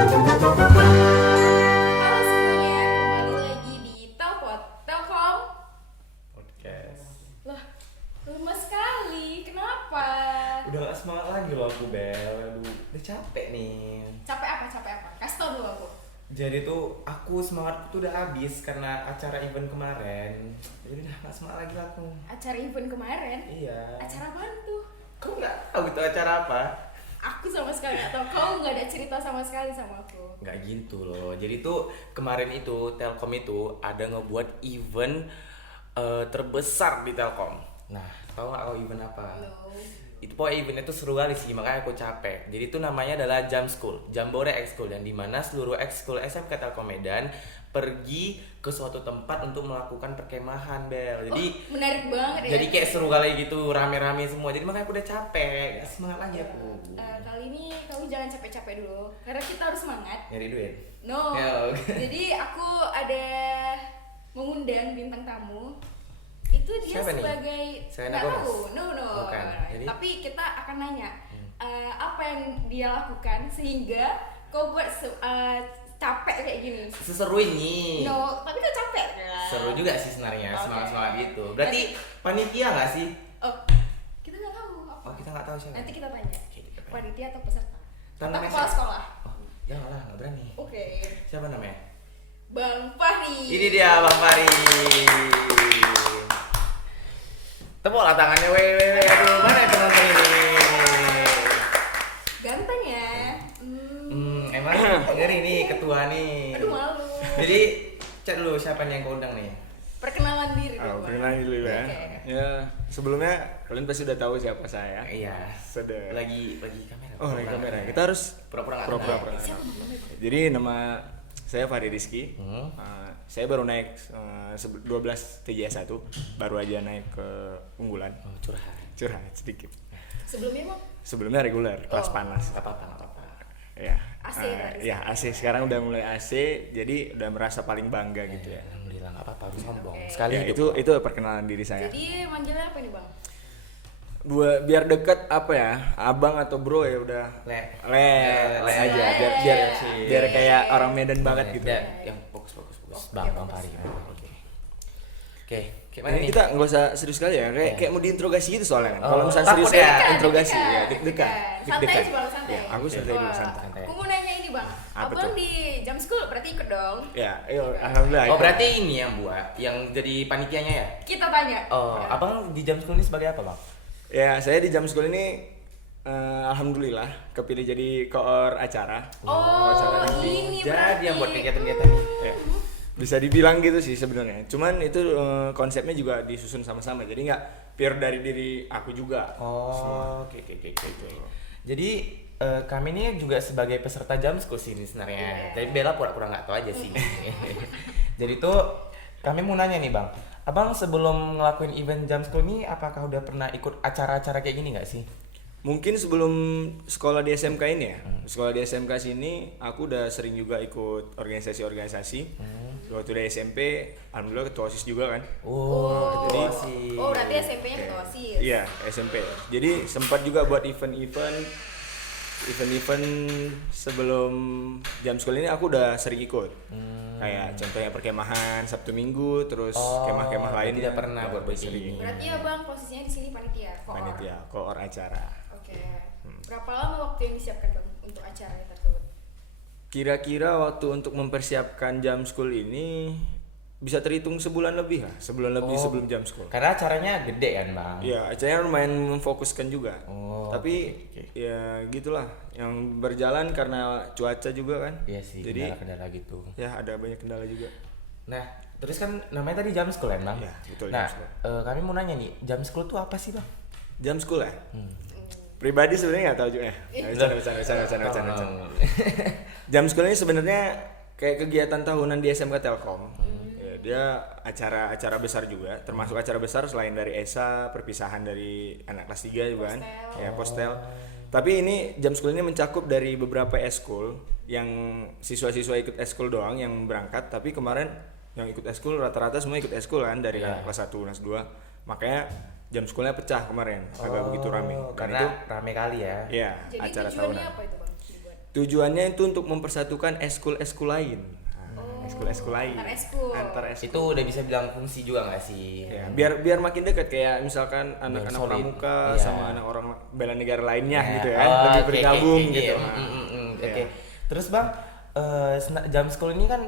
Halo semuanya, kembali lagi di Telpot Telkom. Podcast. Lah, lama sekali, kenapa? Udah gak semangat lagi loh aku, Bel. Aduh, udah capek nih. Capek apa? Capek apa? Kasih tau dulu aku. Jadi tuh aku semangatku tuh udah habis karena acara event kemarin. Jadi udah gak semangat lagi aku. Acara event kemarin? Iya. Acara apaan tuh? Kau nggak tahu itu acara apa? Aku sama sekali gak tau, kau gak ada cerita sama sekali sama aku. Nggak gitu loh. Jadi tuh kemarin itu Telkom itu ada ngebuat event terbesar di Telkom. Nah, tahu nggak kau event apa? No. Itu pokoknya event itu seru kali sih, makanya aku capek. Jadi itu namanya adalah Jam School, Jambore Ekskul, yang dimana seluruh ekskul SMK Telkom Medan pergi ke suatu tempat untuk melakukan perkemahan, Bel. Jadi Menarik banget ya. jadi kayak seru kali gitu, rame-rame semua. Jadi makanya aku udah capek, semangat lagi aku. Kali ini kamu jangan capek-capek dulu, karena kita harus semangat. Nyari duit. No. Ya, oke. Jadi aku ada mengundang bintang tamu. Itu dia Siapa nih? sebagai Selena nggak Gomez? tahu, no. Bukan. Jadi? Tapi kita akan nanya apa yang dia lakukan sehingga kau buat capek kayak gini. Seseru ini. No, tapi kau capek kan? Seru juga sih sebenarnya, Oke. semangat-semangat gitu. Berarti panitia nggak sih? Oh, kita nggak tahu. Apa. Oh, kita nggak tahu siapa. Nanti kita tanya. Oke, kita tanya. Panitia atau peserta? Tanpa Atau message. kepala sekolah? Oh, janganlah, nggak berani. Oke. Siapa namanya? Bang Fahri. Ini dia Bang Fari. Tepuklah tangannya, weh. Aduh, mana penonton ini? Ganteng ya. Emang ngeri nih ketua nih. Aduh malu. Jadi cek dulu siapa nih yang kau undang nih. Perkenalan diri dulu. Bang. Perkenalan dulu ya. Oke. Ya, sebelumnya kalian pasti udah tahu siapa saya. Iya. Sudah. Lagi kamera. Oh, lagi kamera. Kita harus pura-pura nggak pura-pura kenal. kenal. Jadi nama saya Fahri Rizky. Saya baru naik 12 TJS 1, baru aja naik ke unggulan. Oh, curhat. Curhat sedikit. Sebelumnya mau Sebelumnya reguler, kelas Oh. panas. Nggak apa-apa. Ya. AC tadi. Ya, AC sekarang udah mulai AC, jadi udah merasa paling bangga gitu ya. Alhamdulillah nggak apa-apa, harus sombong. Oke. Sekali Ya, hidup. itu perkenalan diri saya. jadi manggilnya apa nih bang? Biar deket apa ya, abang atau bro ya udah Le aja Le. biar kayak orang Medan banget gitu. Yang fokus. Bang Fari. Oke, gimana Ini nih? kita nggak usah serius kali ya, kayak mau diinterogasi gitu soalnya kan. Kalau Oh, misalnya takut serius ya? kayak interogasi ya, Deg-degan. deg-degan. Santai aja bang, santai. Ya, aku santai dulu Wah, santai. Aku mau nanya ini bang, Apa abang tuh? di jam school berarti ikut dong. Ya, ayo alhamdulillah. Oh, berarti ini yang buat, yang jadi panitianya ya? Kita tanya. Oh, abang di jam school ini sebagai apa, Bang? Ya, saya di jam school ini alhamdulillah kepilih jadi koor acara. Oh, Acara ini Jadi yang buat berarti. kegiatan-kegiatan ini. Ya, bisa dibilang gitu sih sebenarnya. Cuman itu konsepnya juga disusun sama-sama. Jadi nggak pure dari diri aku juga. Oh, oke. Jadi kami ini juga sebagai peserta jam school sih ini sebenarnya. Tapi Bella pura-pura nggak tahu aja sih. Jadi tuh kami mau nanya nih, Bang. Abang sebelum ngelakuin event jam school ini apakah udah pernah ikut acara-acara kayak gini nggak sih? Mungkin sebelum sekolah di SMK ini ya, sekolah di SMK sini aku udah sering juga ikut organisasi-organisasi. Waktu di SMP, alhamdulillah ketua OSIS juga kan. Oh, jadi oh berarti SMP-nya ketua OSIS. Iya, SMP. Jadi sempat juga buat event-event sebelum jam sekolah ini aku udah sering ikut. Kayak contohnya perkemahan Sabtu Minggu, terus kemah-kemah lain tidak pernah buat sering. Berarti abang posisinya di sini panitia, koor. Panitia, koor acara. Oke. Berapa lama waktu yang disiapkan bang untuk acara tersebut? Kira-kira waktu untuk mempersiapkan jam school ini bisa terhitung sebulan lebih lah, sebulan lebih sebelum jam school. Karena acaranya gede kan, Bang? Iya, acaranya lumayan memfokuskan juga. Oh, Tapi oke. ya gitulah, yang berjalan karena cuaca juga kan. Iya sih, Jadi kendala-kendala gitu. ya ada banyak kendala juga. Nah, terus kan namanya tadi jam school kan, Bang? Iya, betul, Nah, jam school. kami mau nanya nih, jam school tuh apa sih, Bang? Jam school ya? Pribadi sebenarnya nggak tahu juga ya. Bercanda. Jam school ini sebenarnya kayak kegiatan tahunan di SMK Telkom. Ya, dia acara besar juga, termasuk acara besar selain dari ESA, perpisahan dari anak kelas 3 juga kan. Ya, postel. Tapi ini jam school ini mencakup dari beberapa eskul yang siswa-siswa ikut eskul doang yang berangkat, tapi kemarin yang ikut eskul rata-rata semua ikut eskul kan dari anak kelas 1, kelas 2. Makanya jam sekolahnya pecah kemarin, agak begitu rame. Dan Karena itu rame kali ya. ya Jadi acara tujuannya tahunan. apa itu bang? Dibuat? tujuannya itu untuk mempersatukan eskul lain. Eskul lain. Antar eskul. Itu udah bisa bilang fungsi juga nggak sih? Ya, biar makin dekat kayak misalkan anak-anak solid. pramuka Iya. sama anak orang bela negara lainnya Ya. gitu ya, Oh, lebih oke, bergabung oke, gitu. iya. Iya. Oke. Terus Bang, jam school ini kan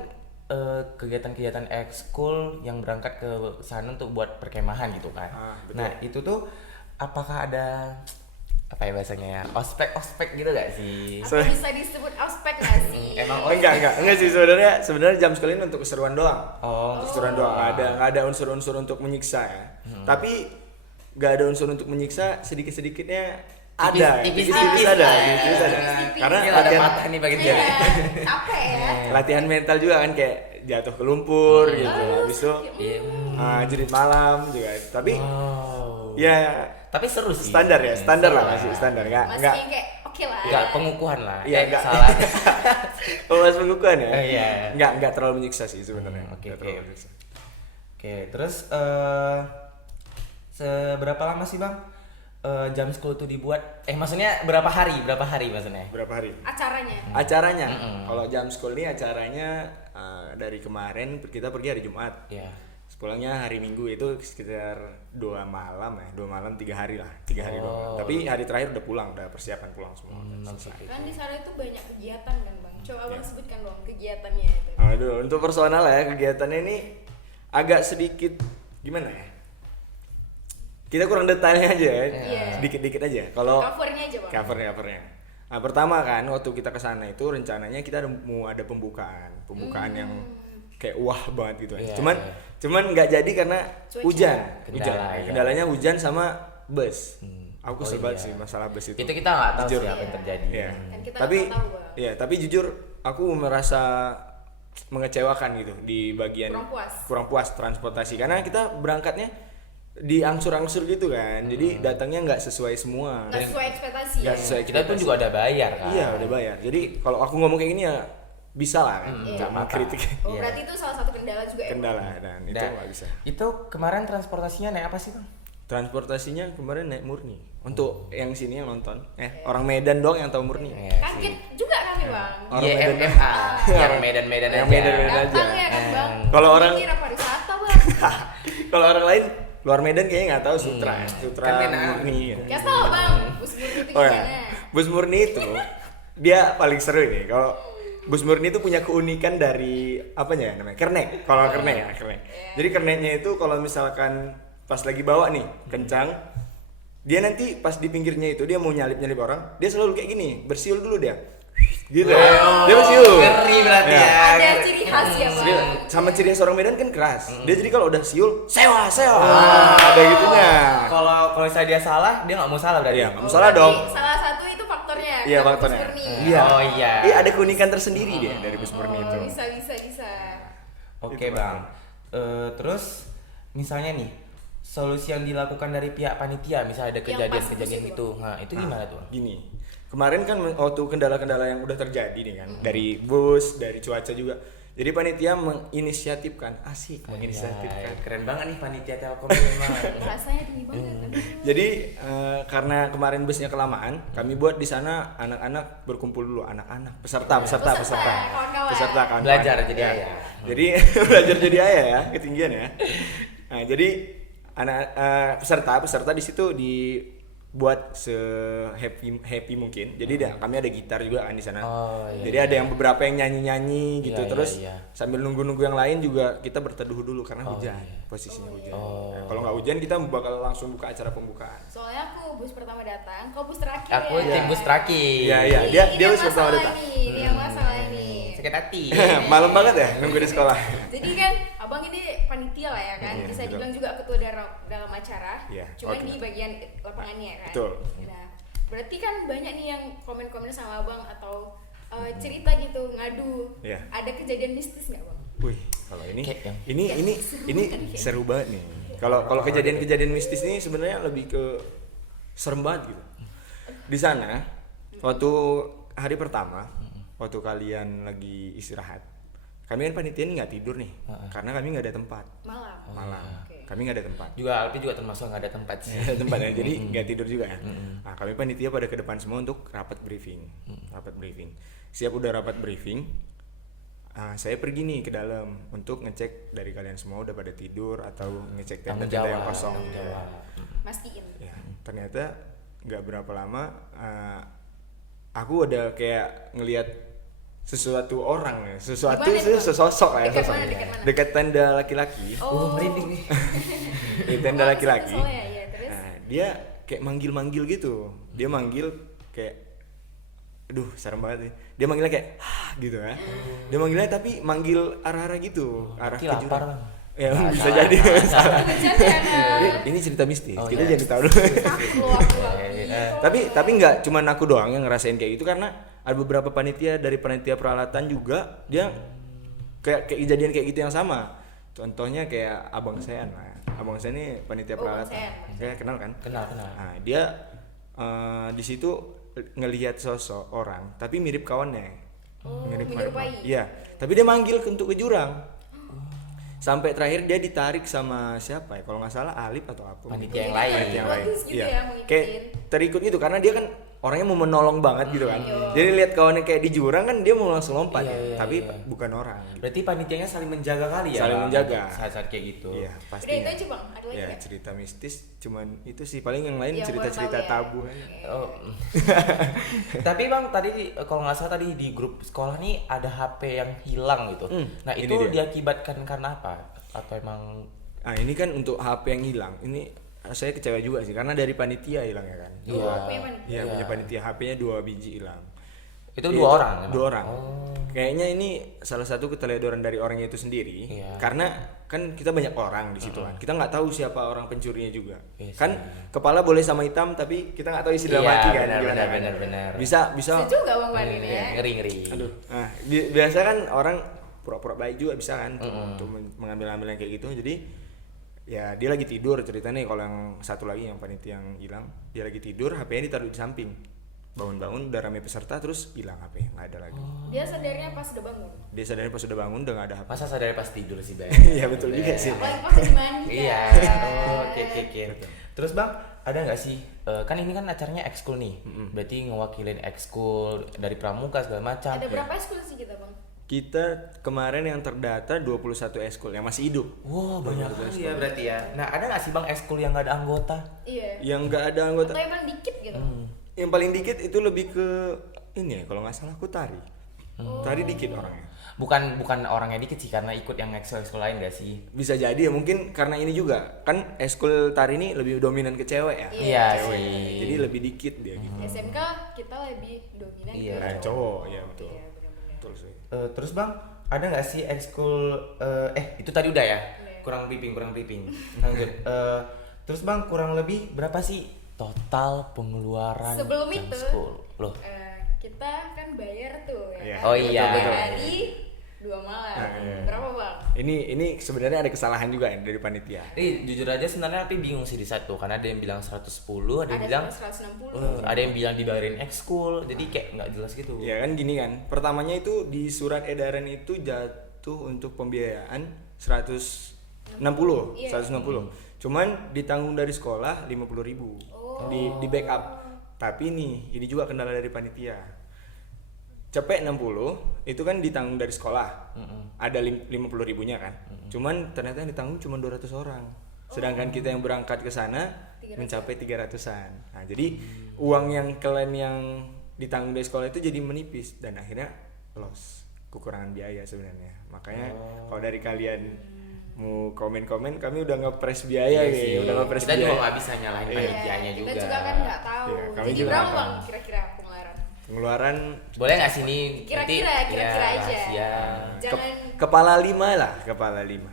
kegiatan-kegiatan ekskul yang berangkat ke sana untuk buat perkemahan gitu kan. Betul. Nah, itu tuh apakah ada apa ya bahasanya ya? Ospek gitu gak sih? Atau bisa disebut ospek nggak sih? Emang Oh, enggak sih sebenarnya jam school ini untuk keseruan doang. Oh, Keseruan doang, nggak ada unsur-unsur untuk menyiksa ya. Tapi nggak ada unsur untuk menyiksa, sedikit-sedikitnya ada, tipis-tipis ada, lah. tipis ada. Karena ini ada latihan, patah nih bagian Iya, jari. capek ya. latihan mental juga kan kayak jatuh ke lumpur gitu. Habis itu Iya. jerit malam juga. Tapi Wow. ya Tapi seru sih. standar ya, standar Seru lah masih standar Masih nggak yang kayak oke lah. Enggak pengukuhan lah. Iya, Eh, enggak. salah. Mas pengukuhan ya. Iya. Nggak terlalu menyiksa sih sebenarnya. Oke, Nggak oke. terlalu menyiksa. Oke, terus seberapa lama sih Bang jam school itu dibuat? Maksudnya berapa hari maksudnya? Berapa hari? Acaranya. Acaranya, kalau jam school ini acaranya dari kemarin kita pergi hari Jumat. Iya. Pulangnya hari Minggu itu sekitar 2 malam 3 hari lah, 3 hari doang. Tapi hari terakhir udah pulang, udah persiapan pulang semua. Udah selesai. Kan di sana itu banyak kegiatan kan bang. Coba Iya. abang sebutkan dong kegiatannya itu. Aduh, untuk personal ya kegiatannya ini agak sedikit gimana ya? Kita kurang detailnya aja ya, Iya. sedikit-dikit aja. Kalau Covernya aja bang. covernya. Nah, pertama kan waktu kita kesana itu rencananya kita mau ada pembukaan yang kayak wah banget gitu. Iya, Cuman nggak jadi karena Cuaca. hujan. Kendala, iya. Kendalanya hujan sama bus. Aku Oh, kesel banget iya. sih masalah bus itu. Itu kita nggak tahu Jujur. sih apa yang terjadi. Iya. Kan kita Tapi nggak tahu, Bang. ya, tapi jujur aku merasa mengecewakan gitu di bagian Kurang puas. transportasi karena kita berangkatnya diangsur-angsur gitu kan. Jadi datangnya nggak sesuai semua. Nggak sesuai ekspektasi. Nggak ya? sesuai Kita pun ekspektasi. juga ada bayar kan. Iya, udah bayar. Jadi kalau aku ngomong kayak gini ya bisa lah kan. Iya. Jangan kritik Oh Iya. berarti itu salah satu kendala juga ya? kendala dan itu Nah, nggak bisa. Itu kemarin transportasinya naik apa sih Bang? Transportasinya kemarin naik murni. Untuk yang sini yang nonton, orang Medan doang yang tahu murni. Iya Kaget juga kami bang. Orang Medan. YMMA. Yang Medan-Medan aja. Yang Medan-Medan aja. Gampang ya kan bang. Kalau orang- Kira pariwisata bang. Kalau orang lain luar Medan kayaknya nggak tahu Sutra ya. Sutra Kan Medan. murni. Ya. Gak tau bang. Bus murni itu Oh gimana? ya, bus murni itu dia paling seru nih. Kalau bus murni itu punya keunikan dari apanya ya namanya? Kernek. Kalau kernek ya, kernek. Jadi kerneknya itu kalau misalkan pas lagi bawa nih kencang, dia nanti pas di pinggirnya itu dia mau nyalip orang, dia selalu kayak gini, bersiul dulu dia. Gitu. Dia bersiul. Ngeri berarti Ya. ya. Ada ciri khas ya bang. Serius, sama ciri khas orang Medan kan keras. Dia jadi kalau udah siul, sewa. Ada gitunya. Kalau misalnya dia salah, dia nggak mau salah berarti. Iya, nggak mau salah dong. Salah satu itu faktornya. Iya, kenapa faktornya. bus murni? Iya. Oh, iya. Iya, ada keunikan tersendiri dia dari bus murni itu. Oh, bisa. Oke Itu, Bang. Terus misalnya nih solusi yang dilakukan dari pihak panitia, misalnya ada Yang pas kejadian-kejadian bus itu, nah itu gimana tuh? Bang? Gini, kemarin kan waktu kendala-kendala yang udah terjadi nih kan, dari bus, dari cuaca juga. Jadi panitia menginisiatifkan, menginisiatifkan. Ya, keren banget nih panitia Telkom memang. Rasanya tinggi banget. aduh. Jadi karena kemarin busnya kelamaan, kami buat di sana anak-anak berkumpul dulu, anak-anak peserta. kawan-kawan. Peserta kawan. Belajar jadi ayah. Jadi belajar jadi ayah ya, ketinggian ya. Nah, jadi anak peserta di situ dibuat happy mungkin. Jadi kami ada gitar juga kan di sana. Oh, iya, Jadi ada yang beberapa yang nyanyi gitu, Iya, terus iya. sambil nunggu yang lain juga kita berteduh dulu karena hujan. iya. Posisinya hujan. Oh. Nah, kalau nggak hujan kita bakal langsung buka acara pembukaan. Soalnya aku bus pertama datang, kau bus terakhir Aku ya. tim bus terakhir. Iya, iya. Ini Dia yang bus pertama masalah datang. nih, ini yang masalah ini. Sakit hati. Malam banget ya nunggu di sekolah. Jadi kan abang ini panitia lah ya kan, Iya, bisa betul. dibilang juga ketua dalam acara. Iya, Cuman oke. di bagian lapangannya kan. Betul. Nah, berarti kan banyak nih yang komen-komen sama abang atau cerita gitu, ngadu. Iya. Ada kejadian mistis nggak bang? Wih, kalau ini Kayak yang- ini seru banget nih. Kalau kejadian-kejadian mistis ini sebenarnya lebih ke serem banget gitu. Di sana waktu hari pertama, waktu kalian lagi istirahat, kami kan panitia ini nggak tidur nih, karena kami nggak ada tempat. Malam. Malam. Oke. kami nggak ada tempat. Juga Alpi juga termasuk nggak ada tempat sih. Nggak ada tempatnya, jadi nggak tidur juga ya. Nah, kami panitia pada ke depan semua untuk rapat briefing. Siap udah rapat briefing, saya pergi nih ke dalam untuk ngecek dari kalian semua udah pada tidur atau ngecek tenda-tenda yang kosong. Tanggung jawab. Mastiin. Ya, ternyata nggak berapa lama aku udah kayak ngelihat sesuatu orang ya, sesuatu Gimana itu tuh? sesosok ya, Dekat sosok. mana, dekat mana? Dekat tenda laki-laki. Merinding nih. Di tenda Oh, laki-laki. soalnya, ya, terus? Nah, dia kayak manggil-manggil gitu. Dia manggil kayak aduh, serem banget nih. Dia manggilnya kayak gitu ya. Dia manggilnya tapi manggil arah-arah gitu, arah Berarti ke lapar, jurang. Bang. Ya, Nah, bisa salah. jadi. Salah. Jangan. Ini cerita mistis. Oh, Kita iya. jangan tahu dulu. Aku lagi. tapi nggak cuman aku doang yang ngerasain kayak gitu, karena ada beberapa panitia dari panitia peralatan juga dia kayak kejadian kayak gitu yang sama. Contohnya kayak abang saya, abang saya ini panitia Oh, peralatan. Bang Sean. Saya kenal kan? Kenal. Nah, dia di situ ngelihat sosok orang tapi mirip kawannya. Oh, mirip menyerupai. Iya, tapi dia manggil untuk ke jurang. Sampai terakhir dia ditarik sama siapa ya? Kalau nggak salah Alip atau apa? Panitia yang lain. Panitia yang lain. Bagus juga Iya. ya ngikutin. Kayak terikut gitu karena dia kan orangnya mau menolong banget gitu kan. Iya. Jadi lihat kawannya kayak di jurang kan dia mau langsung lompat Iya, ya. iya, Tapi iya. bukan orang. Gitu. Berarti panitianya saling menjaga kali ya. Saling Bang? menjaga. Saat-saat kayak gitu. Iya, Udah pastinya. itu aja Bang, ada lagi Ya, nggak? cerita mistis cuman itu sih, paling yang lain Yang cerita-cerita baru tahu ya. tabu kan. Oh. Tapi Bang tadi kalau nggak salah tadi di grup sekolah nih ada HP yang hilang gitu. Nah ini itu dia. diakibatkan karena apa? Atau emang Ah, ini kan untuk HP yang hilang. Ini saya kecewa juga sih karena dari panitia hilang ya kan. Iya. Oh, punya mana? Iya, punya panitia, HP-nya 2 biji hilang. itu Iya, 2 orang? Emang? 2 orang. Oh. Kayaknya ini salah satu keteledoran dari orangnya itu sendiri. Iya. Karena kan kita banyak orang di situ kan. Kita nggak tahu siapa orang pencurinya juga. Iya Kan sih. kepala boleh sama hitam tapi kita nggak tahu isi dalam Iya, hati kan. benar, gimana benar, kan? benar. Bisa Bisa juga Bang Wan ini ya. Ngeri. Aduh. Nah, biasa kan orang pura-pura baik juga bisa kan untuk mengambil-ambil yang kayak gitu. Jadi ya dia lagi tidur ceritanya nih. Kalau yang satu lagi yang panitia yang hilang, dia lagi tidur, HP-nya ditaruh di samping. Bangun-bangun udah rame peserta terus hilang HP, nggak ada lagi. Dia sadarnya pas udah bangun. Dia sadar pas udah bangun udah nggak ada HP. Masa sadar pas tidur sih Bang? Iya betul juga sih. Apalagi pas lagi mandi. Iya. kan. Oh, oke. Terus Bang, ada nggak sih kan ini kan acaranya ekskul nih. Berarti ngewakilin ekskul dari pramuka segala macam. Ada berapa ekskul sih kita Bang? Kita kemarin yang terdata 21 ekskul yang masih hidup. Wow, banyak kali ya berarti ya. Nah, ada nggak sih Bang ekskul yang nggak ada anggota? Iya. Yang nggak ada anggota. Atau emang dikit gitu. Yang paling dikit itu lebih ke ini ya, kalau nggak salah aku tari. Tari dikit orangnya. Bukan orangnya dikit sih karena ikut yang ekskul lain gak sih? Bisa jadi ya, mungkin karena ini juga kan ekskul tari ini lebih dominan ke cewek ya. Iya Cewek. sih. Jadi lebih dikit dia gitu. SMK kita lebih dominan Iya. Nah, cowok ya betul. Iya, benar-benar. Betul sih. Terus Bang, ada nggak sih ekskul itu tadi udah ya? Iya. Kurang briefing. Lanjut. Terus Bang, kurang lebih berapa sih total pengeluaran Sebelum jam itu, school? Loh. kita kan bayar tuh Iya. ya. Oh iya. 3 hari 2 malam. Nah, iya. Berapa Bang? Ini sebenarnya ada kesalahan juga ya dari panitia. Ini jujur aja sebenarnya tapi bingung sih di satu karena ada yang bilang 110, ada yang Ada bilang 160. ada yang bilang dibayarin ekskul, jadi kayak nggak jelas gitu. Ya kan gini kan. Pertamanya itu di surat edaran itu jatuh untuk pembiayaan 160, Iya. 160. Cuman ditanggung dari sekolah 50.000. Oh. Di backup. Tapi ini juga kendala dari panitia. Cepet 60 itu kan ditanggung dari sekolah. Ada 50.000-nya kan. Cuman ternyata yang ditanggung cuma 200 orang. Sedangkan kita yang berangkat ke sana 300. mencapai 300-an. Nah, jadi uang yang kalian yang ditanggung dari sekolah itu jadi menipis dan akhirnya loss, kekurangan biaya sebenarnya. Makanya kalau dari kalian mau komen-komen, kami udah nge-press biaya Iya nih, sih. udah nge-press Kita biaya. juga nggak bisa nyalahin Iya. panitianya juga. Kita juga kan nggak tahu. Iya, kami Jadi juga berapa nggak Bang tahu. kira-kira pengeluaran? Pengeluaran Boleh nggak sih nih? Kira-kira, nanti- kira-kira ya, aja. rahasia. Jangan kepala 5 lah, kepala 5.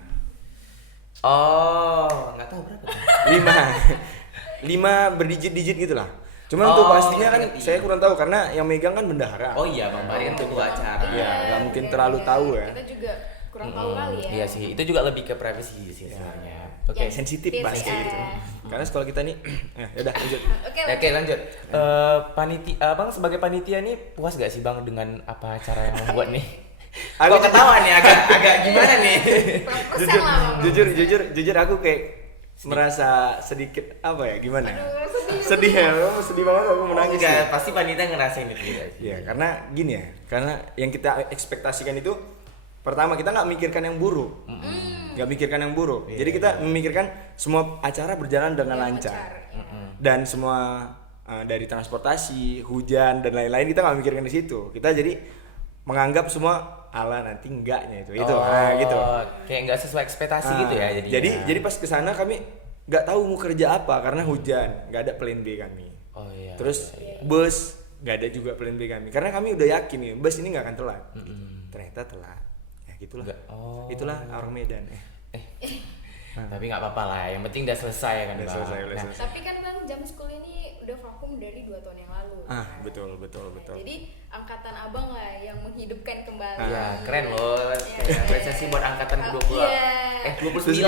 Oh, nggak tahu berapa. Tuh. 5 berdijit-dijit gitu lah. Cuman Oh, untuk pastinya kan ngerti. saya kurang tahu karena yang megang kan bendahara. Oh iya, Bang Bari kan tunggu acara. Iya, nggak mungkin bener, terlalu bener. tahu ya. Kita juga kurang tahu kali ya. Iya sih, itu juga lebih ke privacy sih sebenarnya. Oke. Yang Sensitif bahas TCA. kayak gitu. Karena sekolah kita nih ya udah lanjut. Oke, Oke lanjut. Bang sebagai panitia nih puas gak sih Bang dengan apa acara yang membuat nih? Aku Kok ketawa nih agak gimana nih? berapa persen lah Bang? Jujur aku kayak merasa sedikit apa ya, gimana? Aduh, sedih. Sedih ya, sedih banget aku menangis. Enggak, pasti panitia ngerasain itu juga sih. Ya, karena gini ya, karena yang kita ekspektasikan itu pertama kita nggak mikirkan yang buruk, nggak mikirkan yang buruk. Jadi kita memikirkan semua acara berjalan dengan lancar. Dan semua dari transportasi, hujan dan lain-lain kita nggak mikirkan di situ. Kita jadi menganggap semua ala nanti enggaknya itu gitu. Kayak nggak sesuai ekspektasi gitu ya jadinya. Jadi pas kesana kami nggak tahu mau kerja apa karena hujan, nggak ada plan B kami. Oh iya. Terus bus nggak ada juga plan B kami karena kami udah yakin nih bus ini nggak akan telat. Ternyata telat. Ya gitulah. Itulah orang Medan. Tapi nggak apa-apa lah, yang penting udah selesai kan. Udah Bang. selesai, udah Nah, selesai. Tapi kan Bang, jam school ini udah vakum dari 2 tahun yang lalu. Betul. Jadi angkatan abang lah yang menghidupkan kembali. ya keren loh. Iya. Apresiasi buat angkatan ke-20. Iya. 29.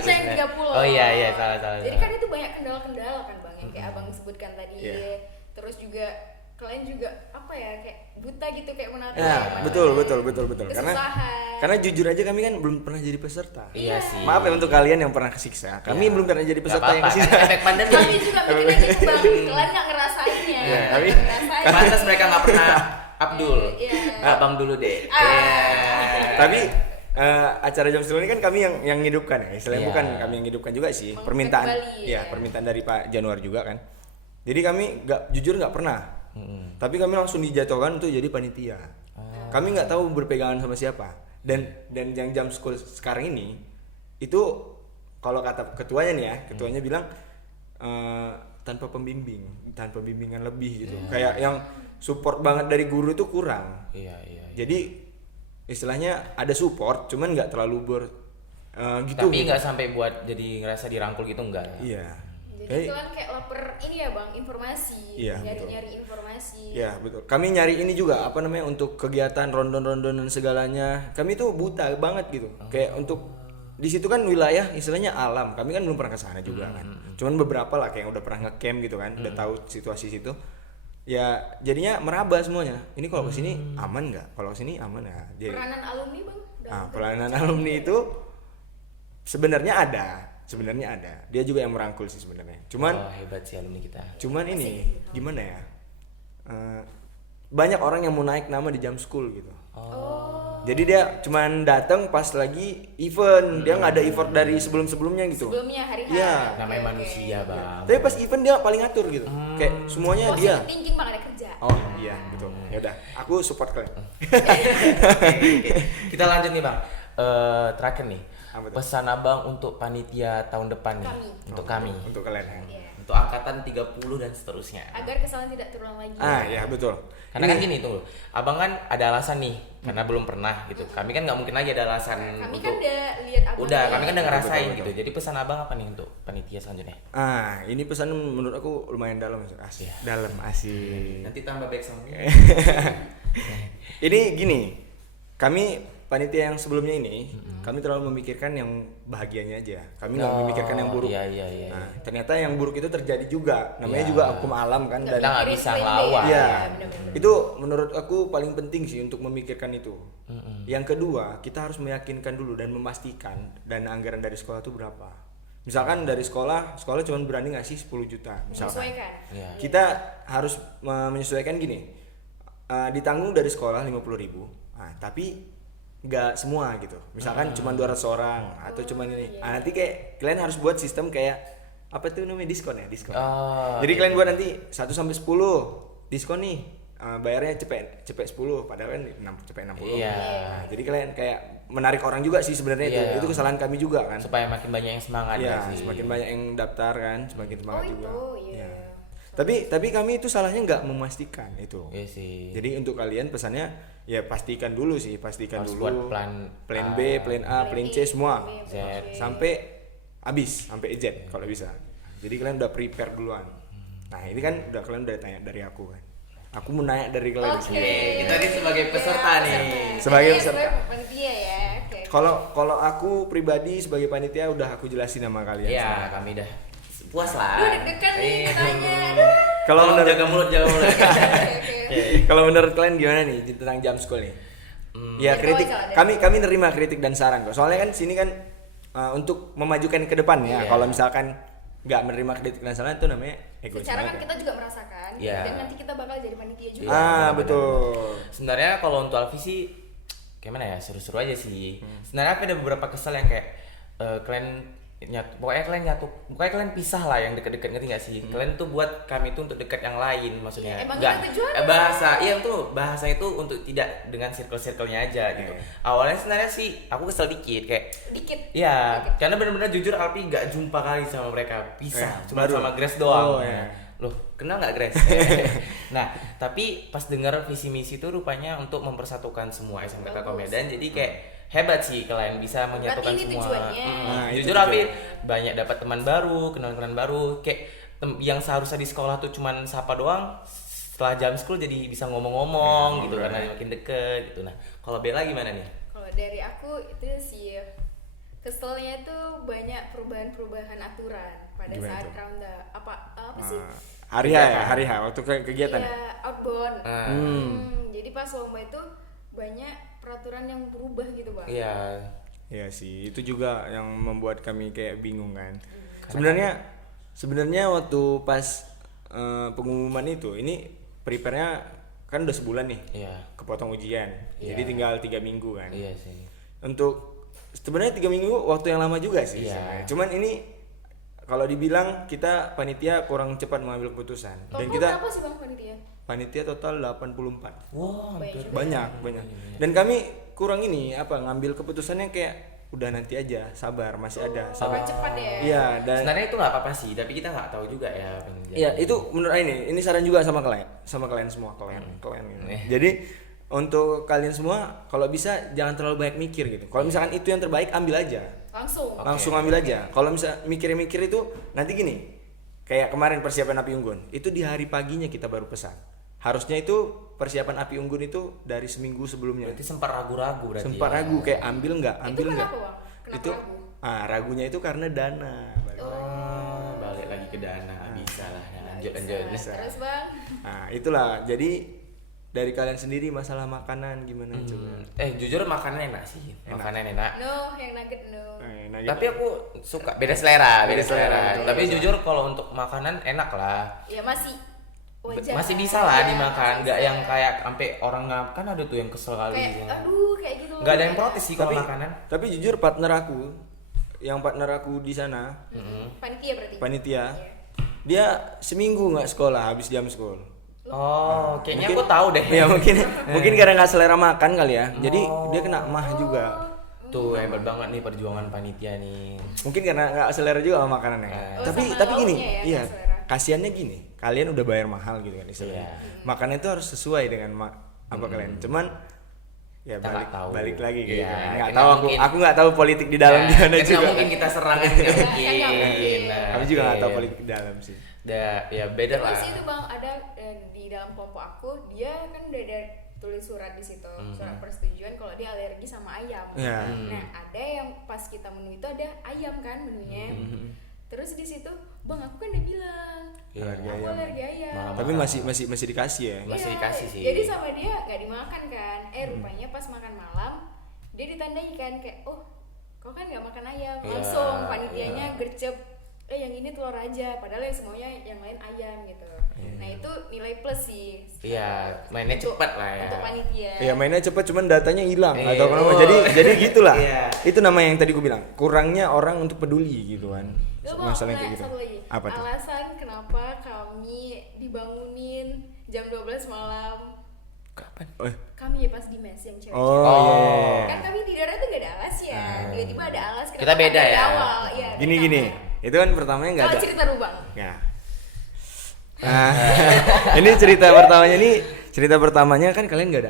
Kita yang 30. Oh iya salah. Jadi kan itu banyak kendala-kendala kan Bang, yang kayak abang sebutkan tadi. Iya. Terus juga kalian juga apa ya, kayak buta gitu, kayak menata. Ya, betul. Kesusahan. Karena jujur aja kami kan belum pernah jadi peserta. Iya sih. Maaf ya untuk kalian yang pernah kesiksa. Kami belum pernah jadi peserta yang kesiksa. Efek pandemi. Kami juga mikirnya gitu Bang, kalian nggak ngerasainnya. Iya, kami- Nggak ngerasain. Pantas mereka nggak pernah Abdul. Iya. Abang dulu deh. Tapi acara jam school ini kan kami yang ngidupkan ya. Istilahnya Iya. bukan kami yang ngidupkan juga sih. Mengangkat Permintaan. kembali, Iya, ya. permintaan dari Pak Januar juga kan. Jadi kami jujur nggak pernah. Tapi kami langsung dijatuhkan untuk jadi panitia. Kami nggak tahu berpegangan sama siapa. Dan yang jam school sekarang ini itu kalau kata ketuanya nih ya, ketuanya bilang tanpa bimbingan lebih gitu. Kayak yang support banget dari guru itu kurang. Iya. Jadi istilahnya ada support, cuman nggak terlalu gitu. Tapi nggak sampai buat jadi ngerasa dirangkul gitu enggak. Iya. Jadi kalian kayak lapar ini ya Bang, informasi. Iya, Nyari-nyari informasi. Ya betul. Kami nyari ini juga apa namanya untuk kegiatan rondon-rondon dan segalanya. Kami tuh buta banget gitu. Kayak untuk di situ kan wilayah istilahnya alam. Kami kan belum pernah ke sana juga kan. Cuman beberapa lah kayak yang udah pernah ngecamp gitu kan, udah tahu situasi situ. Ya jadinya meraba semuanya. Ini kalau ke sini aman nggak? Kalau ke sini aman ya. Jadi Peranan alumni Bang? pelayanan alumni itu sebenarnya ada. Dia juga yang merangkul sih sebenarnya. Cuman hebat sih alumni kita. Cuman ini gimana ya? Banyak orang yang mau naik nama di jam school gitu. Jadi dia cuman datang pas lagi event. Dia nggak ada effort dari sebelumnya gitu. Sebelumnya hari-hari. Iya. Namanya manusia, Bang. Tapi pas event dia paling ngatur gitu. Kayak semuanya dia. Positive thinking Bang, ada kerja. Oh iya betul. Ya udah, aku support kalian. Oke. Kita lanjut nih, Bang. Terakhir nih. Apa tuh? Pesan Abang untuk panitia tahun depan nih. Kami. Untuk kami. Untuk kalian ya. Iya. Untuk angkatan 30 dan seterusnya. Agar kesalahan tidak terulang lagi. Ya betul. Karena kan gini tuh, Abang kan ada alasan nih, karena belum pernah gitu. Kami kan nggak mungkin lagi ada alasan Kami untuk. kan udah lihat apa. Udah, kami kan udah ngerasain Betul. gitu. Jadi pesan Abang apa nih untuk panitia selanjutnya? Ini pesan menurut aku lumayan dalam. Asik. Dalam asik. Nanti tambah back sound. Ini gini, kami panitia yang sebelumnya ini, kami terlalu memikirkan yang bahagianya aja. Kami nggak memikirkan yang buruk. Iya. Nah, ternyata yang buruk itu terjadi juga. Namanya Iya. juga hukum alam kan. Kita nggak bisa ngelawan. Iya. benar-benar. Itu menurut aku paling penting sih untuk memikirkan itu. Yang kedua, kita harus meyakinkan dulu dan memastikan dana anggaran dari sekolah itu berapa. Misalkan dari sekolah cuma berani ngasih 10 juta. Misalkan. Menyesuaikan. Iya. Kita harus menyesuaikan gini. Ditanggung dari sekolah 50.000. Nah, tapi nggak semua gitu. Misalkan cuma 200 orang atau cuma ini. Nanti kayak kalian harus buat sistem kayak apa tuh namanya diskon. Jadi kalian buat nanti 1 sampai 10 diskon nih. Bayarnya cepet 10 padahal kan 60. Iya. Nah, jadi kalian kayak menarik orang juga sih sebenarnya Iya. itu kesalahan kami juga kan. Supaya makin banyak yang semangat Iya, sih. semakin banyak yang daftar kan, semakin semangat juga. Iya. Ya. Tapi kami itu salahnya nggak memastikan itu. Iya sih. Jadi untuk kalian pesannya ya pastikan dulu sih, Harus dulu buat plan B, plan A, plan C semua. Z. Sampai habis, sampai Z kalau bisa. Jadi kalian udah prepare duluan. Nah, ini kan kalian udah tanya dari aku kan. Aku mau nanya dari kalian Oke. sendiri. Kita ini sebagai peserta nih. Sebagai Jadi, peserta. panitia ya. Oke. Kalau aku pribadi sebagai panitia udah aku jelasin sama kalian. Iya, semua. kami dah puas lah. Aduh, deg-degan nih Iya. ditanya. Kalau Tolong menurut jaga mulut. Oke. Kalau menurut kalian gimana nih tentang jam school nih? Ya Dari kritik, bawah, Cak, kami nerima kritik dan saran kok. Soalnya kan sini kan untuk memajukan ke depan ya. Iya. Kalau misalkan nggak menerima kritik dan saran itu namanya egois Secara kan banget ya. kita juga merasakan Iya. dan nanti kita bakal jadi panitia juga. Betul. Sebenarnya kalau untuk Alfi sih gimana ya, seru-seru aja sih. Sebenarnya Alfi ada beberapa kesel yang kayak kalian pokoknya kalian pisah lah yang deket-deket, ngerti nggak sih? Kalian tuh buat kami tuh untuk dekat yang lain, maksudnya. Ya, emang Nggak, itu tujuannya. bahasa itu untuk tidak dengan circle-circle-nya aja gitu. Awalnya sebenarnya sih aku kesel dikit kayak Dikit. iya, Dikit. karena benar-benar jujur Alfi nggak jumpa kali sama mereka, pisah, cuma baru. sama Grace doang. Oh, iya. Loh, kenal nggak Grace? Nah, tapi pas dengar visi misi itu rupanya untuk mempersatukan semua SMK Telkom Bagus. Medan, jadi kayak hebat sih kalian bisa menyatukan Berarti ini semua. tujuannya. Nah, itu Jujur tujuannya. Alfi banyak dapat teman baru, kenalan-kenalan baru, kayak yang seharusnya di sekolah tuh cuman sapa doang, setelah jam school jadi bisa ngomong-ngomong gitu karena makin deket gitu. Nah, kalau Bella gimana nih? Kalau dari aku itu sih keselnya itu banyak perubahan-perubahan aturan pada Gimana saat tuh? ronda apa sih? Hari H ya, hari H waktu kegiatan. Iya, outbound. Ah. Jadi pas lomba itu banyak peraturan yang berubah gitu, Bang. Iya. Iya sih, itu juga yang membuat kami kayak bingung kan. Karena Sebenarnya waktu pas pengumuman itu, ini prepare-nya kan udah sebulan nih, Iya. kepotong ujian. Iya. Jadi tinggal 3 minggu kan. Iya sih. Untuk sebenarnya 3 minggu waktu yang lama juga sih. Iya. sebenarnya. Cuman ini kalau dibilang kita panitia kurang cepat mengambil keputusan. Dan Total kita berapa sih, Bang, panitia? panitia total 84. Wah, hampir. Banyak. Dan kami kurang ini ngambil keputusannya kayak udah nanti aja, sabar, masih ada, sabar. Kurang cepat ya. Iya, dan Sebenarnya itu nggak apa-apa sih, tapi kita nggak tahu juga ya. iya, itu menurut ini saran juga sama kalian semua, kalian gitu. Jadi untuk kalian semua kalau bisa jangan terlalu banyak mikir gitu. Kalau misalkan itu yang terbaik ambil aja. Langsung ambil aja. Kalau misal mikir-mikir itu nanti gini. Kayak kemarin persiapan api unggun, itu di hari paginya kita baru pesan. Harusnya itu persiapan api unggun itu dari seminggu sebelumnya. Berarti sempat ragu-ragu berarti. Sempat ya? ragu kayak ambil nggak, ambil Itu nggak. kenapa, Bang? Kenapa Itu ragu? ragunya itu karena dana. Balik lagi ke dana, bisa lah. Nah, lanjut. Terus, Bang? Nah, itulah. Jadi dari kalian sendiri masalah makanan gimana coba? Jujur makanan enak sih. Makanan enak. No, yang nugget no. Tapi aku suka beda selera. selera. Tapi jujur kalau untuk makanan enak lah. Ya masih wajar. Masih bisa lah Ya, dimakan, masih nggak bisa. yang kayak sampai orang kan ada tuh yang kesel kali. kayak gitu. aduh kayak gitu. Nggak ada yang protes sih kalau Tapi makanan. tapi jujur partner aku di sana, Panitia berarti. panitia, dia seminggu nggak sekolah habis jam school. Oh, kayaknya aku tahu deh. Ya mungkin karena nggak selera makan kali ya. Jadi dia kena mah juga. Tuh hebat banget nih perjuangan panitia nih. Mungkin karena nggak selera juga sama makanannya. Oh, tapi sama gini, lauknya ya, iya. nggak selera. Kasiannya gini, kalian udah bayar mahal gitu kan istilahnya. Iya. Makannya itu harus sesuai dengan apa kalian. Cuman ya Kita nggak tahu. balik lagi gitu. Iya, Kan. Nggak kita tahu mungkin- aku nggak tahu politik di dalam Nah, gimana kan juga. nggak mungkin kita serangan nggak mungkin. Nggak mungkin. Nah, Kami juga nggak tahu oke. politik di dalam sih. Ya beda lah. Terus itu Bang ada di dalam kelompok aku dia kan udah ada tulis surat di situ, surat persetujuan kalau dia alergi sama ayam. Iya. Nah, ada yang pas kita menu itu ada ayam kan menunya. Terus di situ, "Bang, aku kan udah bilang, Iya. Alergi aku ayam. alergi ayam." Malah- Tapi masih dikasih ya. Masih Iya, dikasih sih. Jadi sama dia nggak dimakan kan. Rupanya pas makan malam dia ditandai kan kayak, "Oh, kau kan nggak makan ayam." Iya, Langsung panitianya gercep, yang ini telur aja, padahal yang semuanya yang lain ayam gitu. Nah itu nilai plus sih. Iya, mainnya cepat lah ya. Untuk panitia. Ya mainnya cepet cuman datanya hilang Iya. atau kenapa. Oh. Jadi gitulah. Iya. Itu nama yang tadi gue bilang, kurangnya orang untuk peduli gitu kan. Lu mau Masalah yang kayak gitu. satu lagi. Apa tuh? Alasan kenapa kami dibangunin jam 12 malam. Kapan? Kami ya pas di mes yang cewek. Oh, Oh. iya. Kan kami di darat tuh gak ada alas ya. Tiba-tiba ada alas. Kita kenapa beda dari ya? awal? Iya, Gini. Itu kan pertamanya nggak Kalau ada. cerita Rubang. Ya. Nah, ini cerita pertamanya kan kalian nggak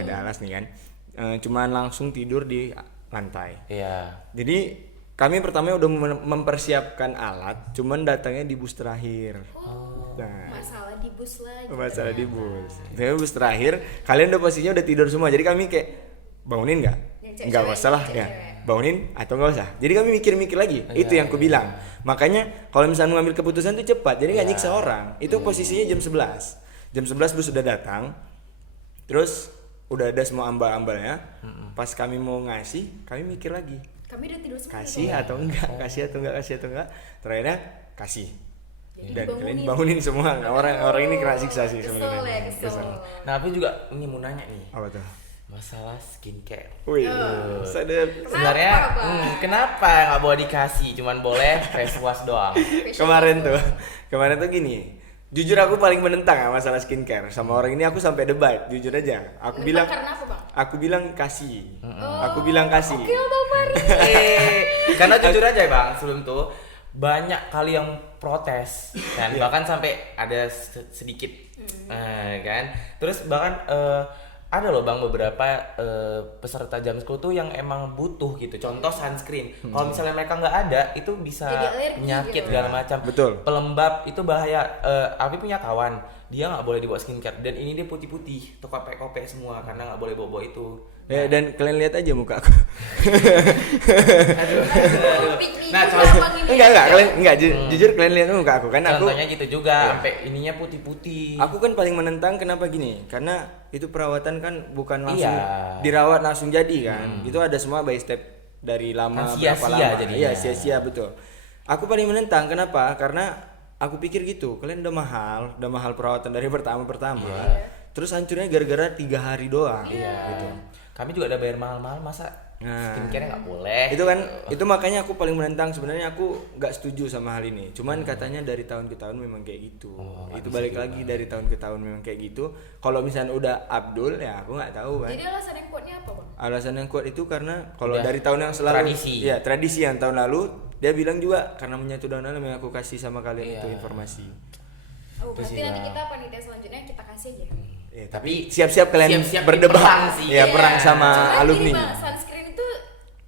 ada alas nih kan. Cuman langsung tidur di lantai. Iya. Jadi kami pertama udah mempersiapkan alat, cuman datangnya di bus terakhir. Nah, Masalah di bus lagi. masalah di bus. Tapi bus terakhir, kalian udah posisinya udah tidur semua. Jadi kami kayak bangunin nggak? Yang cewek-cewek, Nggak usah lah yang ya. cewek-cewek. Bangunin atau nggak usah. Jadi kami mikir-mikir lagi. Itu yang ku bilang. Makanya kalau misalnya mengambil keputusan itu cepat. Jadi nggak nyiksa orang. Itu posisinya jam 11. Jam 11 bus sudah datang. Terus udah ada semua ambal-ambalnya. Pas kami mau ngasih, kami mikir lagi. Kami udah tidur semua. kasih atau enggak, kasih atau enggak. Terakhirnya kasih. Jadi Dan kalian dibangunin. bangunin semua. Orang ini kena siksa sih Kesel sebenarnya. ya, kesel. Nah, aku juga ini mau nanya nih, Apa tuh? masalah skincare. Wih, sadar. Sebenarnya Bang? kenapa nggak boleh dikasih, cuman boleh face wash doang? Kemarin tuh gini. Jujur aku paling menentang ya masalah skincare sama orang ini, aku sampai debat, jujur aja. Aku bilang karena apa, Bang? Aku bilang kasih. Aku bilang kasih. Oke, Bang Mari. Karena jujur aja Bang, sebelum tuh banyak kali yang protes kan, bahkan sampai ada sedikit kan. Terus bahkan ada loh Bang beberapa peserta jam school tuh yang emang butuh gitu. Contoh sunscreen. Kalau misalnya mereka nggak ada, itu bisa Jadi alergi penyakit gitu. segala macam. Betul. Pelembab itu bahaya. Aku punya kawan, dia nggak boleh dibawa skincare dan ini dia putih-putih, tuh kopek-kopek semua karena nggak boleh bawa itu. Ya, dan kalian lihat aja muka aku. Aduh. Nah, Enggak, jujur kalian lihat muka aku kan aku. Contohnya gitu juga, sampai ininya putih-putih. Aku kan paling menentang kenapa gini? Karena itu perawatan kan bukan langsung Iya. dirawat langsung jadi kan. Itu ada semua by step dari lama Kan berapa sia-sia lama. jadinya. Iya, sia-sia betul. Aku paling menentang kenapa? Karena aku pikir gitu, kalian udah mahal perawatan dari pertama. Terus hancurnya gara-gara 3 hari doang. Gitu. Kami juga udah bayar mahal-mahal, masa Nah. skincare nggak boleh? Itu kan itu makanya aku paling menentang, sebenarnya aku nggak setuju sama hal ini. Cuman katanya dari tahun ke tahun memang kayak gitu. Itu balik lagi dari tahun ke tahun memang kayak gitu. Kalau misalnya udah Abdul ya aku nggak tahu kan. Jadi alasan yang kuatnya apa, Bang? Alasan yang kuat itu karena kalau Udah dari tahun yang selalu tradisi. ya tradisi yang tahun lalu dia bilang juga karena menyatu tahun lalu yang aku kasih sama kalian itu informasi. Oh, Itu berarti sih, nanti Bang. kita panitia selanjutnya kita kasih aja. Ya, tapi siap-siap kalian Siap-siap berdebat perang sih. ya, perang Iya. sama Cuman alumni. gini, Bang, sunscreen itu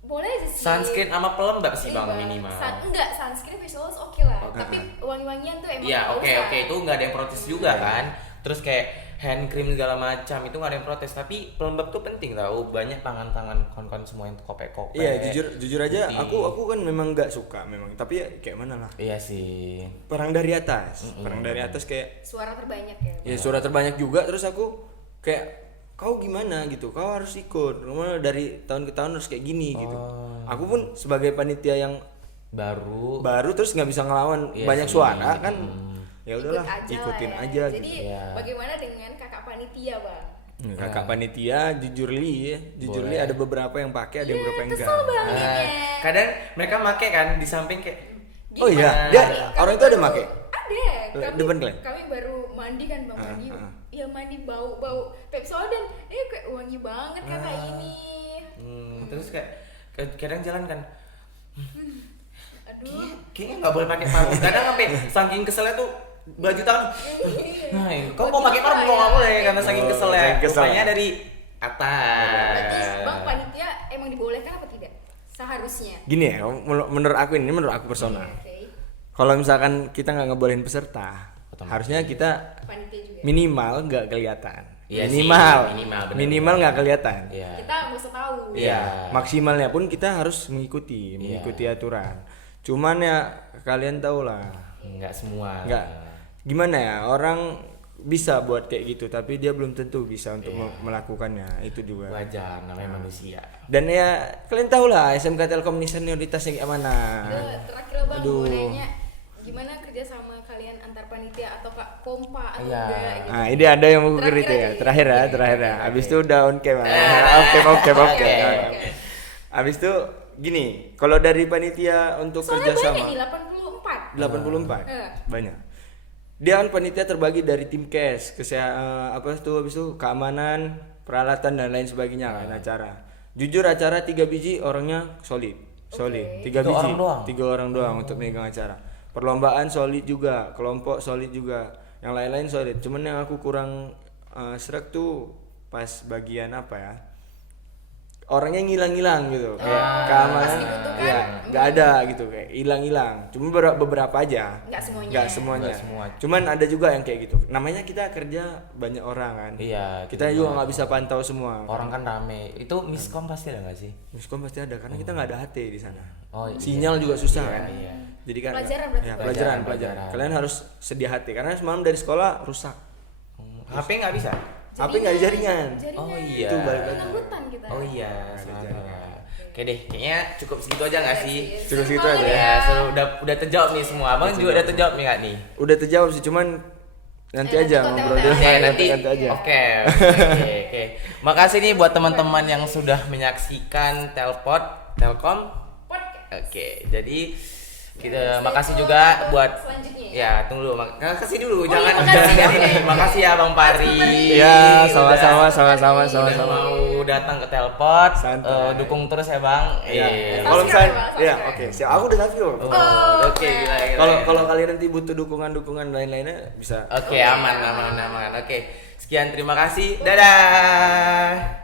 boleh aja sih. Sunscreen sama pelembab sih Iya, Bang minimal. Enggak, sunscreen facial wash oke lah. Oke. Tapi wangi-wangian tuh emang Iya, nggak oke usah. itu nggak ada yang protes juga kan. Terus kayak hand cream segala macam itu nggak ada yang protes, tapi pelembab tuh penting tahu. Banyak tangan-tangan kon-kon semua yang kopek-kopek. Iya, jujur aja putih. aku kan memang nggak suka memang, tapi ya kayak mana lah. Iya sih. Perang dari atas. Perang dari atas kayak Suara terbanyak ya. ya suara terbanyak juga, terus aku kayak kau gimana gitu, kau harus ikut, kamu dari tahun ke tahun harus kayak gini gitu. Aku pun sebagai panitia yang Baru terus nggak bisa ngelawan Iya banyak sih. suara kan, ya udahlah ikutin lah ya. aja Jadi gitu. Iya. bagaimana dengan kakak panitia, Bang? Kakak panitia jujur li ada beberapa yang pakai, ada yang beberapa yang enggak. Kesel banget Ah, ya. kadang mereka make kan di samping kayak Oh iya, Gimana? dia Kami orang itu ada baru- make. Ada. Depan kalian? Kami baru mandi kan, Bang, mandi. Ya mandi bau Pepsodent dan kayak wangi banget kakak ini. terus kayak kadang jalan kan Aduh. kayaknya nggak boleh pakai parfum. Kadang sampai saking keselnya tuh baju tangan. Nah, kau mau pakai parfum kok nggak boleh karena saking keselnya. saking kesel. Rupanya dari Berarti atas. Bang panitia emang dibolehkan apa tidak? Seharusnya. Gini ya, menurut aku ini menurut aku personal. Oke. Kalau misalkan kita nggak ngebolehin peserta, Otomatis. harusnya kita Panitia juga. minimal nggak kelihatan. Iya sih, minimal, bener. minimal nggak kelihatan. Iya. Kita nggak usah tahu. Iya. Maksimalnya pun kita harus mengikuti aturan. Cuman ya kalian tahu lah, Nggak semua. nggak gimana ya, orang bisa buat kayak gitu, tapi dia belum tentu bisa untuk melakukannya, itu juga. Wajar, namanya manusia. Dan ya kalian tahu lah SMK Telkom ini senioritasnya kayak mana. Terakhir Bang mau nanya gimana kerja sama kalian antar panitia atau kak kompa atau Iya. enggak gitu. Nah, ini ada yang mau Terakhir itu ya, aja. terakhir ya. Habis itu udah on cam. Oke. Oke. Habis itu gini, kalau dari panitia untuk Soalnya kerjasama banyak nih 84. 84 Eh. banyak. Dia kan panitia terbagi dari tim kes, habis itu keamanan, peralatan dan lain sebagainya kan acara. Jujur acara 3 biji orangnya solid. 3 Tiga biji. orang doang? 3 orang doang untuk megang acara. Perlombaan solid juga, kelompok solid juga. Yang lain-lain solid. Cuman yang aku kurang srek tuh pas bagian apa ya? Orangnya ngilang-ngilang gitu, kayak keamanan, pas dibutuhkan, ya nggak ada gitu, kayak hilang-hilang. Cuma beberapa aja. Nggak semuanya. Nggak semuanya. Nggak semua. Cuman ada juga yang kayak gitu. Namanya kita kerja banyak orang kan. Iya. Kita juga nggak bisa pantau semua. Orang kan rame. Itu miskom pasti ada nggak sih? Miskom pasti ada karena kita nggak ada HT di sana. Oh, iya. Sinyal juga susah kan. Iya. Jadi kan Pelajaran berarti. ya, Pelajaran. pelajaran. Kalian harus sedia HT karena semalam dari sekolah rusak. HP nggak bisa? HP nggak ada jaringan. Oh iya. Itu balik lagi. Pengangkutan kita. Oh iya. Ada Sama. jaringan. Oke deh, kayaknya cukup segitu aja nggak sih? Cukup segitu aja Ya, udah terjawab nih semua. Abang juga udah terjawab nih nggak nih? Udah terjawab sih, cuman nanti aja ngobrol di Oke, lain, nanti aja. Oke. Makasih nih buat teman-teman yang sudah menyaksikan Telkom. Oke, jadi kita makasih juga buat selanjutnya. ya tunggu dulu, makasih dulu, Oh, jangan iya, makasih. jangan ini. Makasih ya Bang Pari. Iya, Udah- sama-sama. udah mau datang ke Telpot. Santai. Dukung terus ya Bang. Iya. Subscribe Kalau misalnya, ya, Bang, ya subscribe. oke, siap. Aku udah subscribe. Oh, oke, gila. Kalau kalian nanti butuh dukungan lain-lainnya bisa. Oke, aman. Oke, sekian, terima kasih. Dadah.